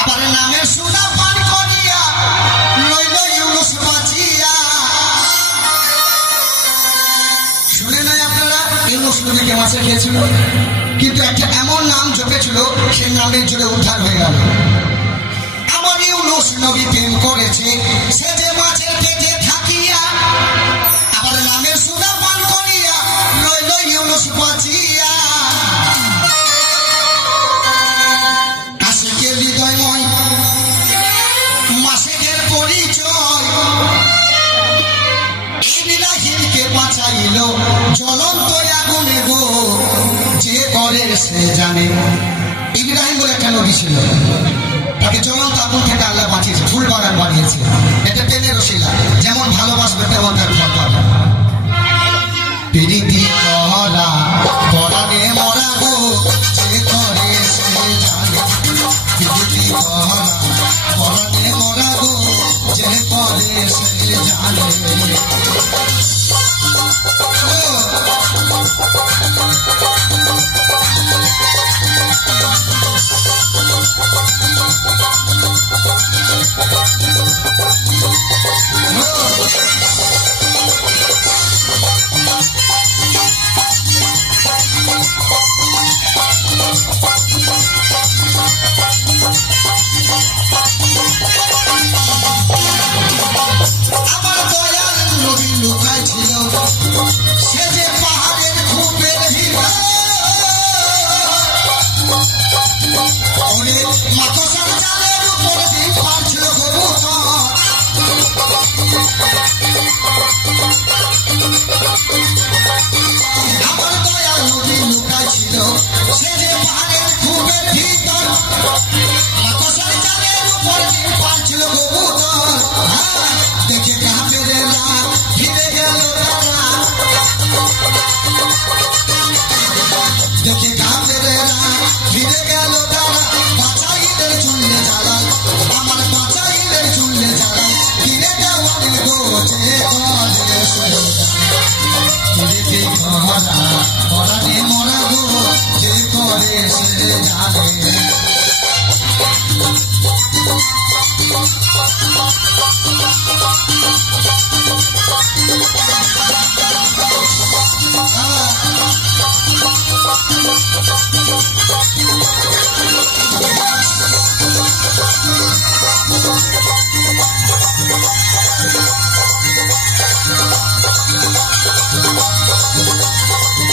আবার নামের সুদা পান করিয়া লইল ইউনুস বাঁচিয়া। শুনে নাই আপনারা ইউনুস নবীকে মাছে খেয়েছিল, কিন্তু একটা এমন নাম জপেছিল সেই নামের জুড়ে উদ্ধার হয়ে গেল। আমার ইউনুস নবী প্রেম করেছে সে যে মাছের পেটে থাকিয়া, আবার নামের সুদা পান করিয়া লইল ইউনুস বাঁচিয়া। আশিকের হৃদয়ময় মাসেকের পরিচয়, ইব্রাহিমকে বাঁচাইল জ্বলন্ত আগুনে গো, যে করে সে জানে। ইব্রাহিম বলে একটা নবী ছিল, তাকে জ্বলন্ত আগুন থেকে আল্লাহ বাঁচিয়েছে, ফুল বাগান বানিয়েছে। এটা প্রেমের রসিলা, যেমন ভালোবাসবে তেমন তার ফল পাবে। প্রীতি করা পরাণে মরা গো, যে করে সে জানে। প্রীতি করা পরাণে মরা গো, যে করে সে জানে। আমার দয়াল নবী লুকায় ছিল সে যে পাহাড়ের খুপের ভিতর, ওরে মাকসার জালের উপর দিয়ে পারছিল কবুতর। আমার দয়াল নবী লুকায় ছিল সে যে পাহাড়ের খুপের ভিতর, মাকসার জালের উপর দিয়ে পারছিল কবুতর। দেখে কাফেরেরা ফিরে গেল তারা, দেখে কাফেরেরা ফিরে গেল তারা। বাঁচাইলের চুল্লে জ্বালাল, আমার বাঁচাইলের চুল্লে জ্বালাল, কিনে দেওয়ালের গোছে করে সে প্রীতি করা পরাণে মরা গো, যে করে সে জানে।